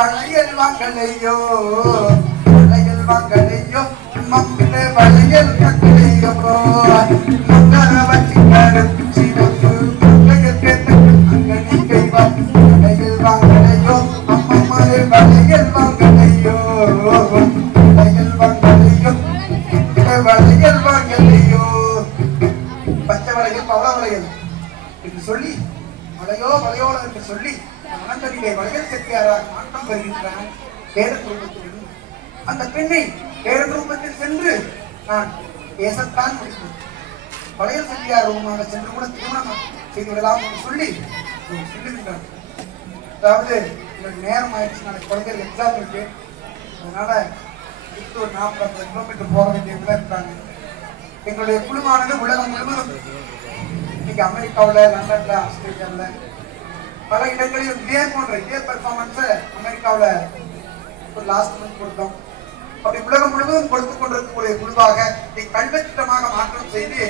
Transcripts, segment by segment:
வளையல் வாங்கலையோ வளையல் வாங்கலையோ மம்பிளே வளையல் கட்டலையோ மங்கர வச்சிக்காரு சிவப்பு மங்கையர் கேட்டு அங்கனி கைவா வளையல் வாங்கலையோ அம்மம்மாரே வளையல் வாங்கலையோ வளையல் வாங்கலையோ வளையல் வாங்கலையோ பச்சை வளையல் பவள வளையல் என்று சொல்லி வளையோ வளையோல என்று சொல்லி மனந்தனிலே வளையல் செட்டியாராக மாற்றம் பெறுகின்றான் பேரன் ரூபத்தில். அந்த பெண்ணை பேரன் ரூபத்தில் சென்று நான் பேசத்தான் முடியும். வளையல் செட்டியார் ரூபமாக சென்று கூட திருமணம் செய்து விடலாம் என்று சொல்லி சொல்லுகின்றான். அதாவது எனக்கு நேரம் ஆயிடுச்சு, நாளைக்கு குழந்தைகள் எக்ஸாம் இருக்கு, அதனால ஒரு 40-50 கிலோமீட்டர் போக வேண்டியவங்களா இருக்காங்க. எங்களுடைய குழுவானது உலகம் முழுவதும் இன்னைக்கு அமெரிக்காவில், லண்டன்ல, ஆஸ்திரேலியாவில் பல இடங்களில் இதே பெர்ஃபார்மன்ஸை அமெரிக்காவில் ஒரு லாஸ்ட் மந்த் கொடுத்தோம். அப்படி உலகம் முழுவதும் கொடுத்து கொண்டிருக்கக்கூடிய குழுவாக இதை கல்வெற்றிடமாக மாற்றம் செய்து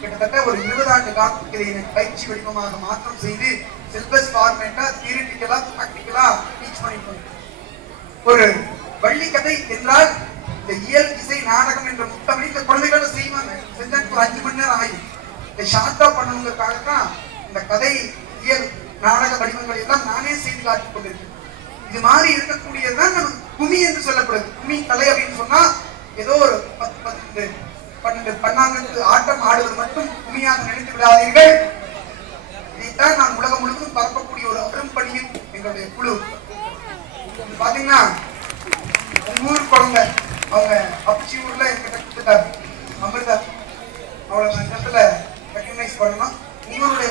கிட்டத்தட்ட ஒரு 20 ஆண்டு காலத்துக்கு இதை பயிற்சி வடிவமாக மாற்றம் செய்து சிலபஸ் ஃபார்மேட்டா தியரிட்டிக்கலா பிராக்டிக்கலா டீச் பண்ணிட்டு ஒரு வள்ளி கதை என்றால் இந்த இயல் இசை நாடகம் என்ற முத்தமிழ் இந்த குழந்தைகள செய்வாங்க. செஞ்சா ஒரு 5 மணி நேரம் ஆகும். இதை ஷார்ட்டா பண்ணணுங்கிறதுக்காகத்தான் இந்த கதை இயல் நாடக வடிவங்கள் எல்லாம் நானே செய்து காட்டிக் கொண்டிருக்கேன். இது மாதிரி இருக்கக்கூடியதுதான் நமக்கு குமி என்று சொல்லப்படுது. குமி கலை அப்படின்னு சொன்னா ஏதோ ஒரு 10-12 பண்ணாங்கத்து ஆட்டம் ஆடுவது மட்டும் குமியாக நினைத்து விடாதீர்கள். இதைத்தான் நான் உலகம் முழுவதும் பரப்பக்கூடிய ஒரு அரும்பணியில் எங்களுடைய குழு. பாத்தீங்கன்னா உங்க ஊர் குழந்தை அவங்க அப்பச்சி ஊர்ல என்கிட்ட கொடுத்துட்டாரு அமிர்தா, அவளை நான் இடத்துல ரெக்கக்னைஸ் பண்ணணும். உங்களுடைய